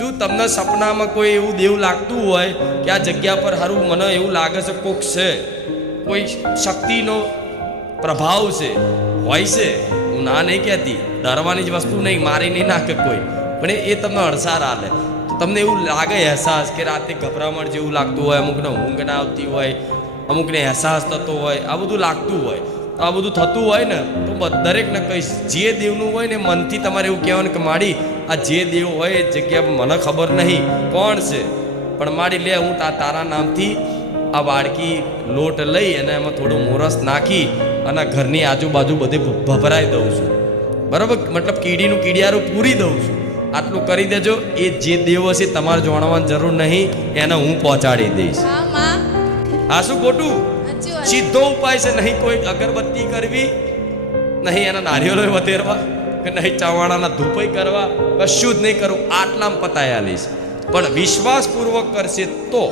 શું તમને સપનામાં કોઈ એવું દેવ લાગતું હોય કે આ જગ્યા પર હારું મને એવું લાગે છે કોક છે, કોઈ શક્તિનો પ્રભાવ છે, હોય છે? હું ના નહીં કહેતી, ડરવાની જ વસ્તુ નહીં, મારી નહીં નાખે કોઈ, પણ એ તમને અડસાર આલે. તમને એવું લાગે અહેસાસ કે રાતે ગભરામણ જેવું લાગતું હોય, અમુકને ઊંઘ ના આવતી હોય, અમુકને અહેસાસ થતો હોય, આ બધું લાગતું હોય, તો આ બધું થતું હોય ને તો દરેકને કહીશ, જે દેવનું હોય ને મનથી તમારે એવું કહેવાનું કે માડી આ જે દેવ હોય એ જગ્યા મને ખબર નહીં કોણ છે, પણ માડી લે હું તારા નામથી આ વાડકી લોટ લઈ અને એમાં થોડું મોરસ નાખી અને ઘરની આજુબાજુ બધે ભભરાઈ દઉં છું, બરાબર? મતલબ કીડીનું કીડિયારું પૂરી દઉં છું. આટલું કરી દેજો. એ જે દેવ હશે તમારે જાણવાની જરૂર નહીં, એને હું પહોંચાડી દઈશ. આ શું ખોટું? સીધો ઉપાય છે. નહીં કોઈ અગરબત્તી કરવી, નહીં એના નારિયેળો વધેરવા, કે નહીં ચવાણાના ધૂપઈ કરવા, કશું જ નહીં કરવું. આટલામાં પતાયા લઈશ. પણ વિશ્વાસપૂર્વક કરશે તો